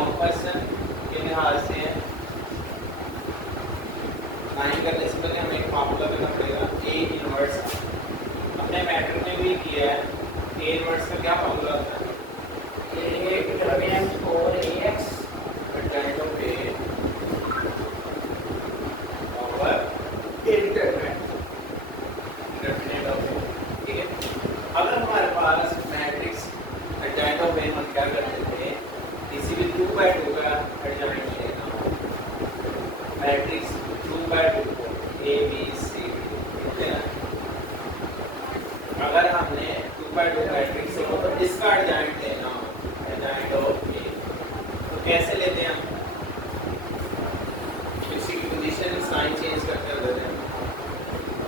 Long question के लिहाज से लाइन करने से पहले हमें एक फार्मूला देना पड़ेगा ए इनवर्स। अपने मैट्रिक्स में भी किया है। ए इनवर्स का क्या फार्मूला होता है? A determinant over AX determinant of A over determinant determinant of A. ठीक है, अगर हमारे पास मैट्रिक्स डिटरमिनेंट ऑफ ए हम क्या करते थे, किसी भी 2x2 का एडजॉइंट लेना, मैट्रिक्स 2x2 को ए बी सी डी लेना। अगर हमने 2x2 मैट्रिक्स को तो इसका एडजॉइंट लेना, एडजॉइंट ऑफ ए, तो कैसे लेते हैं हम? किसी की पोजीशन साइन चेंज करते रहते हैं।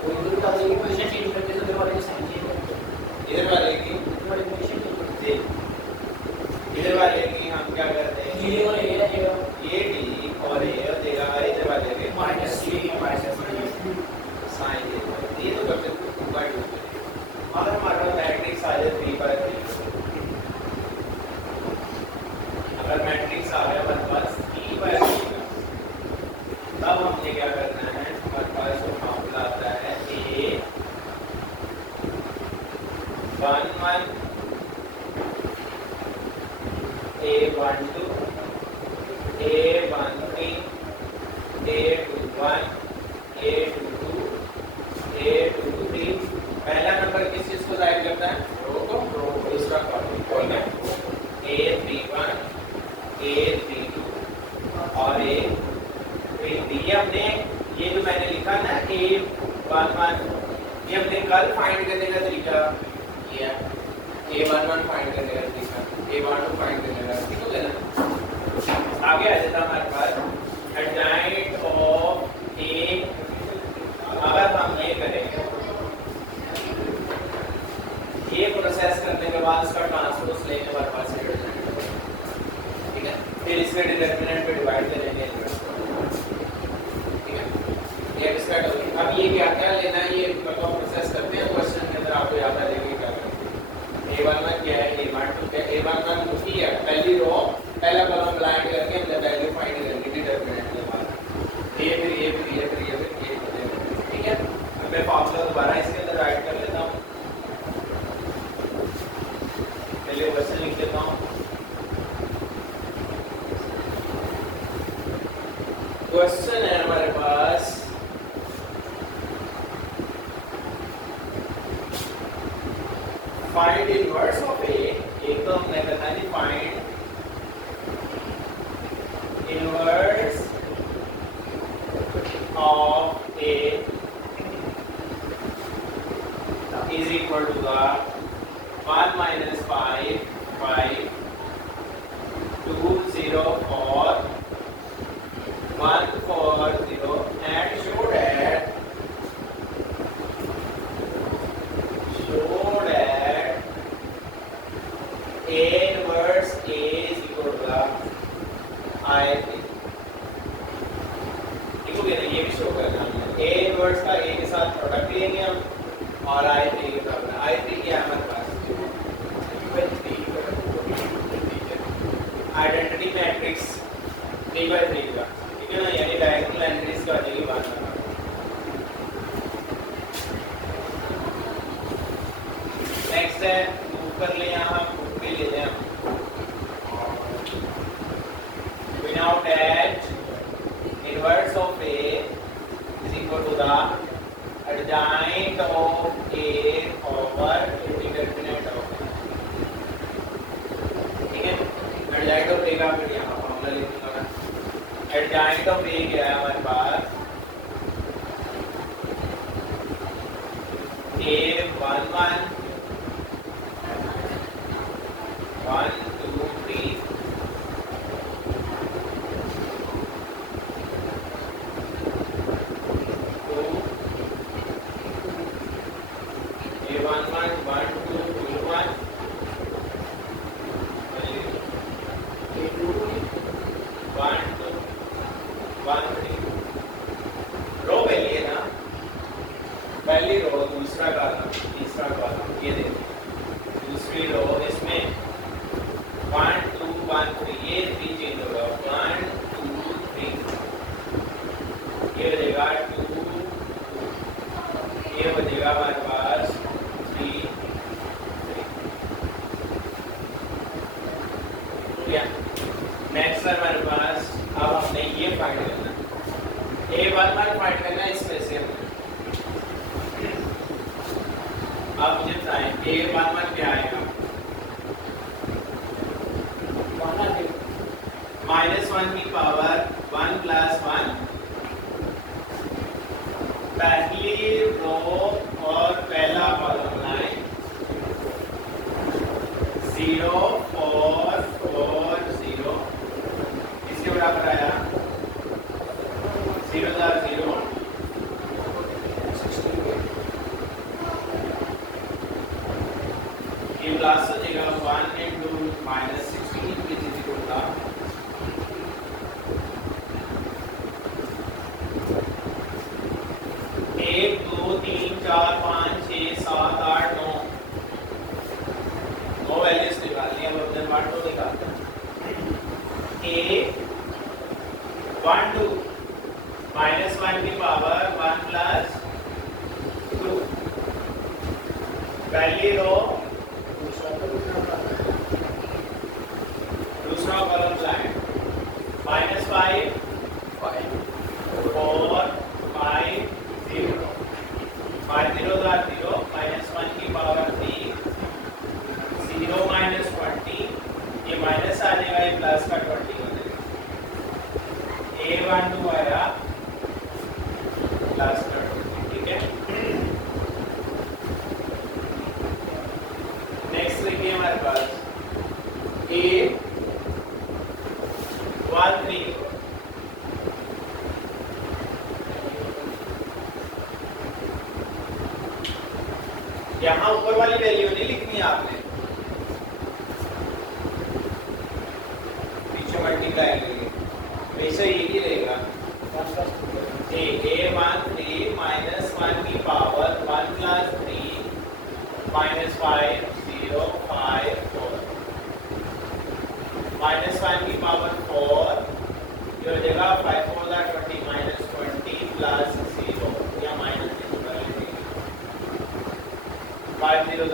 बिंदु का एक पोजीशन चेंज करके तो वाले साइन चेंज करते हैं। इधर वाले की वाले पोजीशन देख, इधर वाले की हम क्या करते हैं, डी और ए देगा ये डी और ए देगा, इधर वाले के माइनस सी माइनस साइन देगा। ये तो करते हैं 2x2। अगर हमारा मैट्रिक्स आ जाए 3x3, अगर मैट्रिक्स आ गया हमारे पास 3x3 का, तब हमने क्या करना है, हमारे पास जो फार्मूला आता है ए 11 A12 A13 A21 A22 A23। पहला नंबर किस चीज को जाहिर करता है? रो को। दूसरा कॉलम है A31 A32 और A33। ये हमने, ये जो मैंने लिखा ना A11, ये हमने कल फाइंड करने का तरीका किया। A11 फाइंड करने का तरीका, A12 फाइंड करने का, ठीक हो गया ना? आगे आ जाता हमारे पास एडजॉइंट ऑफ ए। अगर हम ये करें, ये प्रोसेस करने के बाद इसका ट्रांसपोज लेके हमारे पास एडजॉइंट, ठीक है, फिर इसके डिटरमिनेंट पे डिवाइड करेंगे इनवर्स को, ठीक है। ये इसका अब ये क्या क्या लेना है, ये प्रोसेस करते हैं क्वेश्चन के अंदर, आपको याद आ जाएगा क्या करना है। A11 क्या है, A12 क्या है। A11 होती है पहली रो, पहला कॉलम ब्लाइंड करके हमने वैल्यू फाइंड करनी डिटरमिनेंट के बाद। ये फिर ये फिर ये फिर ये फिर ये, ठीक है। अब मैं फार्मूला दोबारा इसके अंदर राइट कर लेता हूँ। पहले क्वेश्चन लिख देता हूँ। क्वेश्चन है हमारे पास, फाइंड इनवर्स ऑफ ए। एक तो हमने कहा नहीं, find inverse of A is equal to the 1 - 5 5 2 0 4 1 4 0 and show that A inverse A is equal to I थी, ठीक हो गया ना? ये भी शो करना है। A इनवर्स का A के साथ प्रोडक्ट लेंगे हम और I3 का करना। I3 क्या है हमारे पास? आइडेंटिटी मैट्रिक्स 3x3 का, ठीक है ना? यानी डायगोनल एंट्रीज का आ जाएगी बात करना। नेक्स्ट है मूव कर ले, यहाँ मूव भी ले लें। We now that inverse of A is equal to the adjoint of A over determinant of A, ठीक है। adjoint of A का फिर यहाँ फॉर्मूला लिखूंगा। adjoint of A क्या है हमारे पास? A11 1 2 3 A11 1 2 2 1 A2 1 2 1 3। रो पहली है ना, पहली रो, दूसरा कॉलम, तीसरा कॉलम, ये देखिए दूसरी रो, इसमें 1 2 1 3 ये 3 चेंज हो नेक्स्ट है हमारे पास, अब हमने ये फाइंड करना है, A11 फाइंड करना है इसमें से हमें। अब मुझे बताएं A11 क्या आएगा? -1 की पावर 1 + 1, पहली रो और पहला कॉलम लाइन 0 4 4 0, इसके बराबर आया 0 0 ये प्लस हो जाएगा 1 × -16 की इक्वल था 1 2 3 4 5 6 7 8 9 9 वैल्यूज निकालनी है। अब अपने पार्ट को निकालते हैं। A 1 2 -1 की पावर 1 + 2, पहली रो दूसरा कॉलम लाइन -5 4 5 0 5 0 0 -1 की पावर 3 0 -20, ये माइनस आ जाएगा, ये प्लस का 20 हो जाएगा। A12 आया प्लस का 20, ठीक है। नेक्स्ट देखिए हमारे पास A13, यहाँ ऊपर वाली वैल्यू नहीं लिखनी है आपने, पीछे मल्टीप्लाई करिए, हमेशा यही रहेगा। A13 -1 की पावर 1 + 3 -5 0 5 4, -1 की पावर 4, ये हो जाएगा 5 4 20 -20 + 0, या माइनस 5 0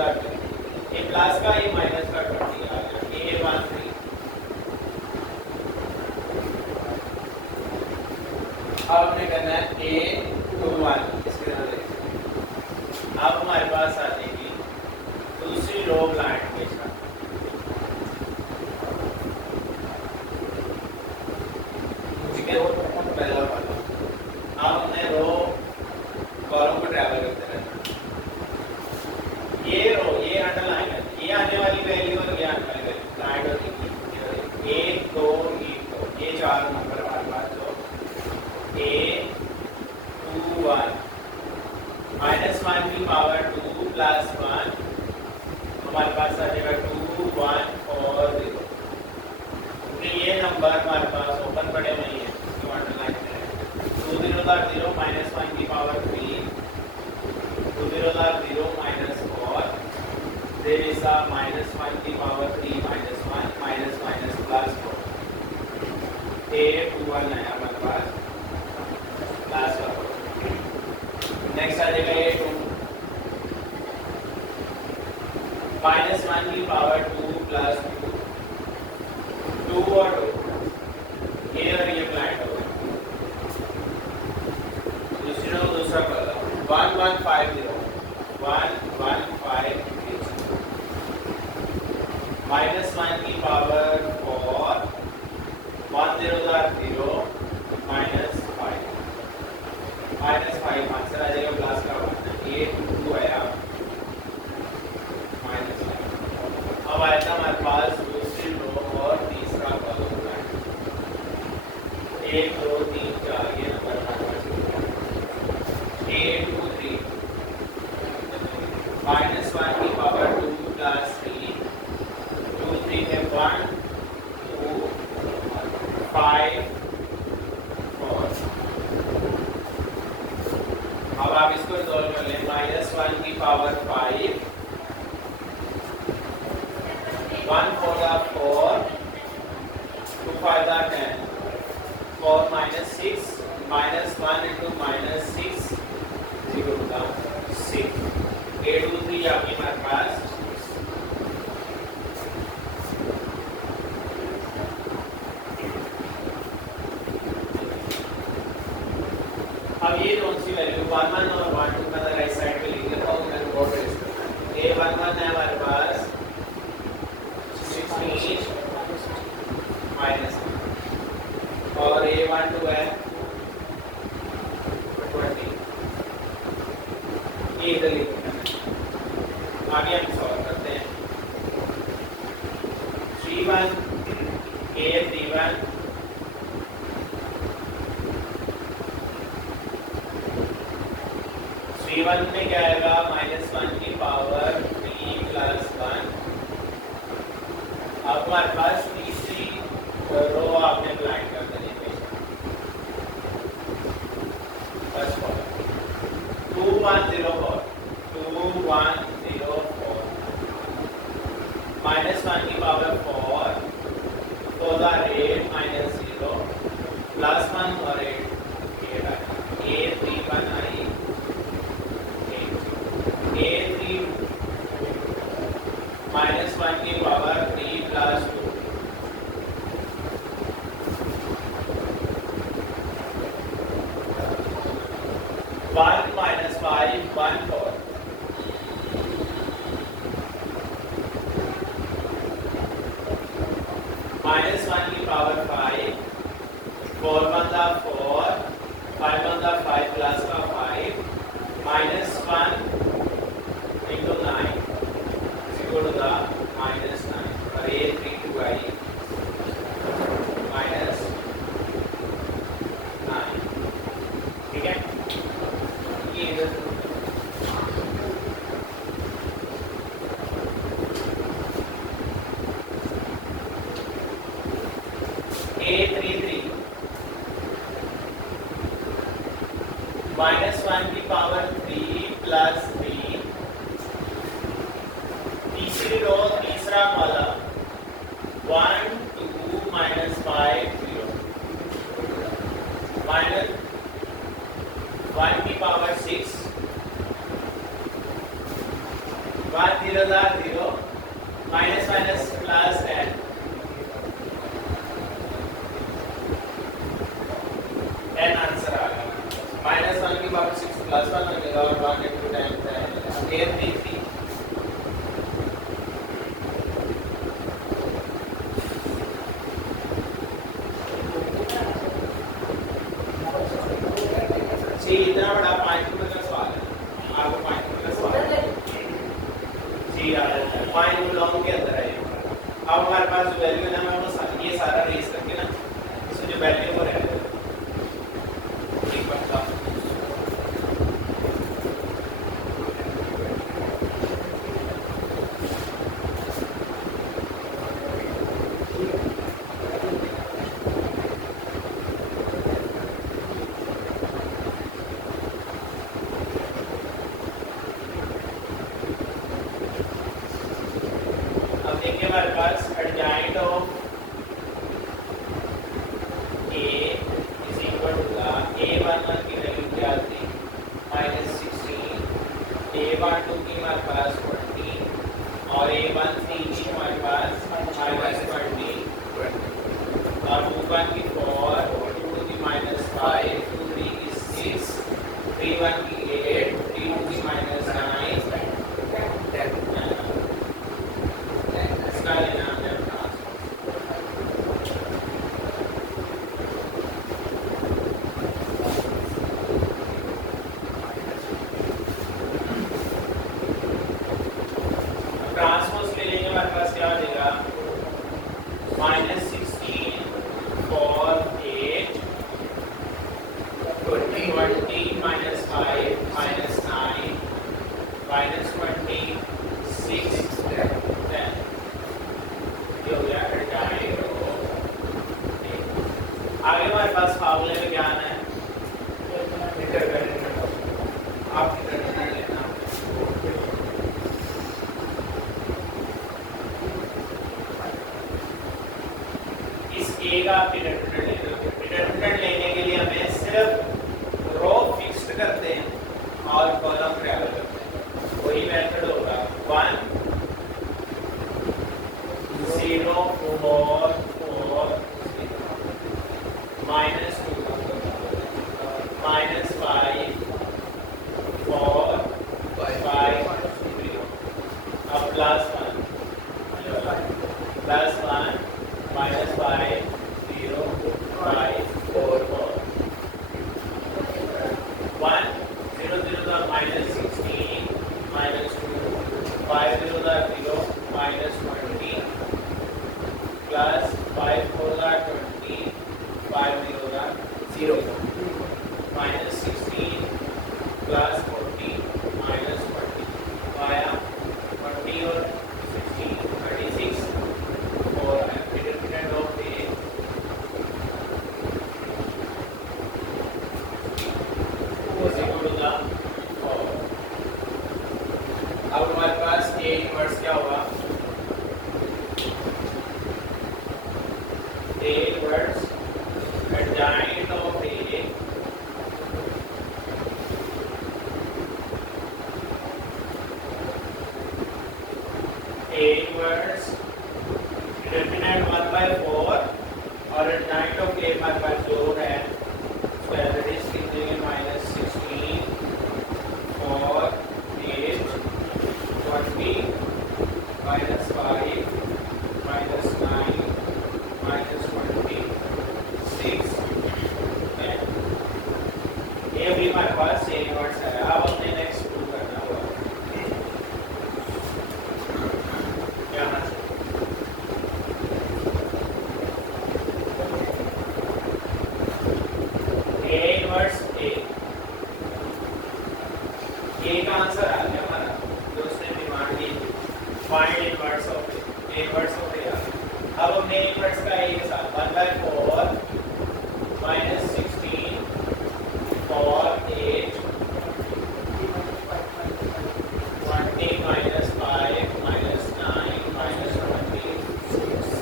ये प्लस का, ये माइनस का 20 आ गया। A13 अब हमने करना है A21, इसके अंदर अब हमारे पास आ जाएगी दूसरी रो ब्लाइंड के साथ, ठीक है, पहला वाला। अब हमने रो कॉलम को ट्रैवल करते रहना, ये रो, ये अंडरलाइन है, ये आने वाली वैल्यू और ये आने वाली वैल्यू ब्लाइंड और 1 2 1 2, ये 4 नंबर हमारे पास। तो A21 -1 की पावर 2 + 1, हमारे पास आ जाएगा 2 1 4 0, क्योंकि ये नंबर हमारे पास ओपन पड़े हुए हैं, इसको अंडरलाइन करें। 2 0 0 -1 की पावर 3, 2 0 0 -4, देयर इज a -1 की पावर 3 -1 +4, A21 है हमारे पास प्लस का। नेक्स्ट आ जाएगा A2 -1 की पावर 2 + 2 और 2, ये और ये ब्लाइंड हो गया। दूसरा कॉलम 1 1 5 0 1 1 5 0, -1 की पावर 4, 1 0 0 -5 आंसर आ जाएगा प्लस का 1, A22 आया -5। अब आया था हमारे पास दूसरी रो और तीसरा कॉलम, 1 2 3 4, ये नंबर हमारे पास A23 -1 की पावर 2 + 3, 2 3 है 1 2 5 4। अब आप इसको सॉल्व कर लें। -1 की पावर 5, 1 4 4, 2 5 10, 4 -6, -1 × -6 0 का 6, A23 आपके हमारे पास अब ये कौन सी वैल्यू 1 1 और 1 2 का राइट साइड पे लिख लेता हूं, मैंने बोर्ड रेस करना है। ए 1 1 है हमारे पास 16 माइनस, और ए 1 2 है 20। ये इधर लिख देना है। आगे हम सॉल्व करते हैं। 3 1 ए 3 1 3 1 में क्या आएगा, -1 की पावर 3 प्लस 1। अब हमारे पास तीसरी रो आपने ब्लैंक कर देनी है। फर्स्ट कॉलम 2 1 0 4 2 1 0 4 -1 की पावर 4 4 8 -0 प्लस 1 और 8 8 ए 3 1 आई ए 3 -1 की पावर 3 प्लस 2 1 minus 5 1 4 -1 की पावर 5 4 1 दा 4 5 1 दा 5 प्लस का 5 -1 into 9 is equal to the -9 और ये 3 2 आई -9। ठीक है, ये इधर A 3 3 -1 की पावर 3 प्लस 3। तीसरी रो तीसरा कॉलम 1 2 -5 0 -1 की power 6 1 0 0 minus minus plus 10 answer आ गया। -1 की पावर 6 प्लस 1 हो जाएगा और 1 into 10 10 8 3 3 जी। इतना बड़ा 5 नंबर का सवाल है, आपको 5 नंबर का सवाल है जी। आ जाता है 5 लॉन्ग के अंदर है। अब हमारे पास जो वैल्यू है ना, वो ये सारा रेस करके ना इसमें जो वैल्यू वो रहता है एक बार का हमारे पास adjoint of A is equal to the A11 की वैल्यू क्या थी -16, A12 की हमारे पास 20 और A13 की हमारे पास -20 और 21 की 4 2 की -5 2 3 की 6 3 1 की 8 3 2 की -9 ट्रांसपोज ले लेंगे, हमारे पास क्या हो जाएगा -16 for 8 20 -5 -9 -26 10 ये हो गया एडजॉइंट। आगे हमारे पास फार्मूले में क्या आना है, आप डिटरमिनेंट लेना। इस ए का आप डिटरमिनेंट लेना। डिटरमिनेंट लेने के लिए हमें सिर्फ रो फिक्स्ड करते हैं और कॉलम ट्रैवल करते हैं, वही मेथड होगा 1 0 4 4 -2 -5 5 4 4 1 0 0 the minus 16 minus 2 5 0 the 0 minus 20 plus 5 4 the 20 5 0 the 0 minus 16 plus 40 minus 20 via 20 और 16 36 और determinant of a was equal to the 4. अब हमारे पास a इनवर्स क्या होगा? a inverse adjoint of a inverse determinant 1 by 4 और adjoint of a हमारे पास जो है square that is कितने minus 16 4 8 20 minus 5 minus 9 minus 20 6 and ये भी हमारे पास a inverse है. अब हमने next prove करना होगा. यहाँ से a inverse a का आंसर आ गया हमारा जो उसने डिमांड की find inverse of a inverse of a. अब हमने इनवर्स का a के साथ 1 by 4 minus 16 4 8 20 minus 5 minus 9 minus 20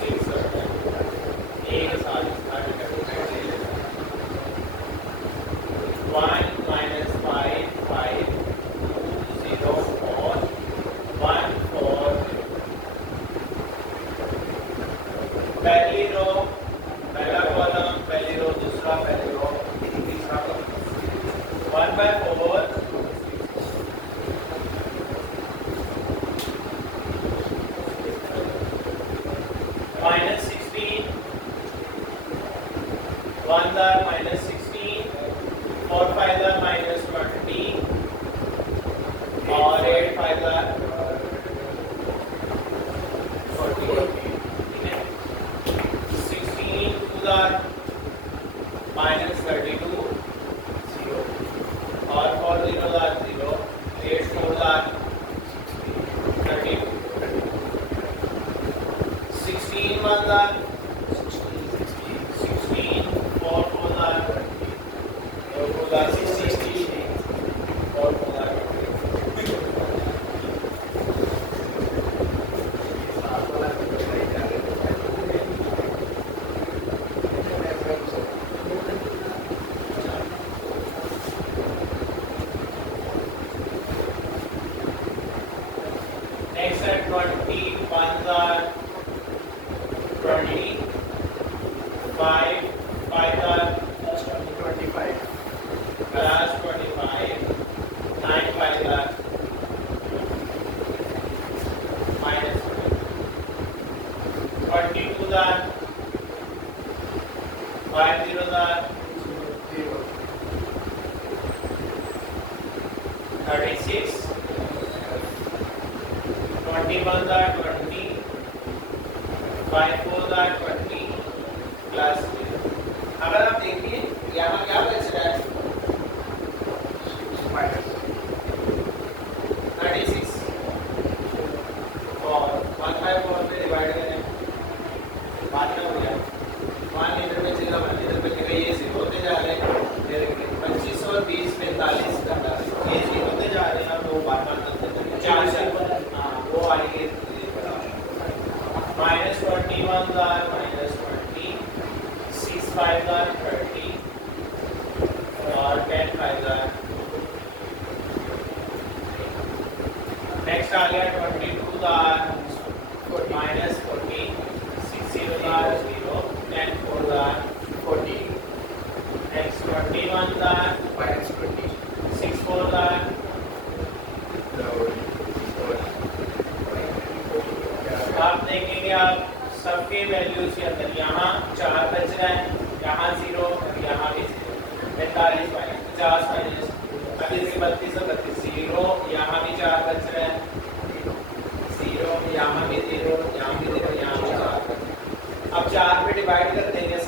6 और 10 a के साथ इसका डिटरमिनेंट 1 minus 5 5 0 4 1 4 पहली रो पहला कॉलम पहली रो दूसरा पहली रो तीसरा column 1 by 4 minus 16 1 the minus 16 4 5 the minus 20 और 8 5 the 40 ठीक है 16 to the minus 32 0 और 4 0 the 0 8 4 the 32 16 1 the 16 4 4 the 4 the 16 4 4 the next at 20 1 the 20 5 5 the 25 plus 25 9 5 the minus 22 the 5 0 the 36 21 the 20 5 4 the 20 plus 0. अगर आप देखिए यहाँ क्या बच रहा है -36 और 1 by 4 में डिवाइड करें बाद में हो गया 1 इधर बचेगा 1 इधर बचेगा ये 0 होते जा रहे हैं 25 और 20 45 करता ये 0 होते जा रहे हैं वो बार बार करते हैं 4 से हाँ वो आगे minus 21 the minus 20 6 5 the 30 और 10 5 the next आ गया 22 the minus 40 6 0 the 0 10 4 the 40 next 21 the minus 20 6 4 the आप देखेंगे आप सबके वैल्यूज के अंदर यहाँ 4 बच रहा है यहाँ 0, यहाँ भी 0, 45 माइनस 50 माइनस 32 और 32 0, यहाँ भी 4 बच रहा है 0, यहाँ भी 0, यहाँ भी 0, यहाँ भी 4 बच रहा है। अब 4 पे डिवाइड कर देंगे